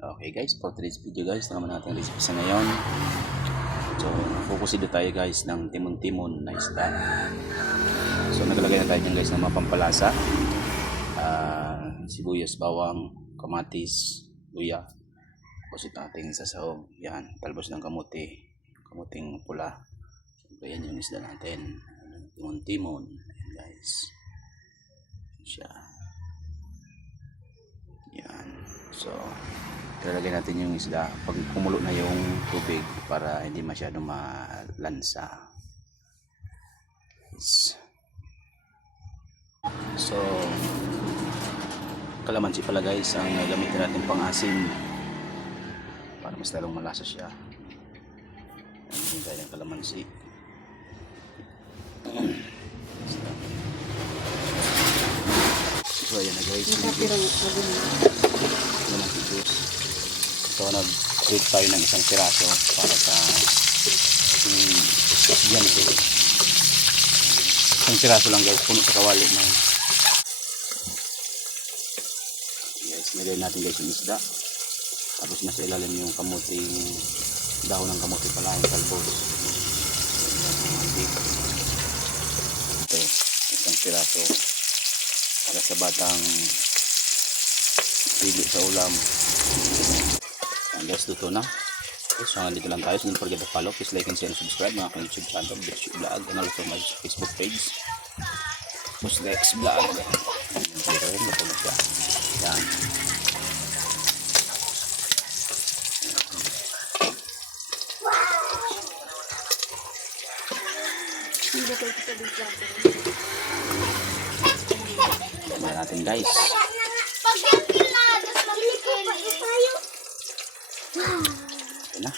Okay guys, for today's video guys, naman natin recipe sa ngayon. So, focus dito tayo guys ng timon-timon na isda. So, naglagay na tayo dyan guys ng mga pampalasa. Sibuyas, bawang, kamatis, luya. Tapos ito ating sasahog. Yan, talbos ng kamuti. Kamuting pula. So, yan yung isda natin. Timon-timon. Ayan guys. Siya. Yan. So, ilalagay natin yung isda pag kumulo na yung tubig para hindi masyadong malansa. So, kalamansi pala guys ang gamitin natin pang asim para mas lalong malasa siya. Hindi tayo ng kalamansi. So, ayan na guys. Kalamansi juice. So, nag-create tayo ng isang piraso para sa ganito. Isang piraso lang guys, puno sa kawali na. Yes, nilagay natin guys yung isda. Tapos nasa ilalim yung kamuting, dahon ng kamuti pala, yung talbos. Ito, isang piraso para sa batang pili sa ulam. And guys, luto na. Okay, so dito lang tayo. So don't forget to follow. Please like and share and subscribe mga aking YouTube channel, Bitch Vlog, and also my Facebook page, Muslex Vlog. Dito rin, luto na siya. Yan. Yan natin guys. Ito na.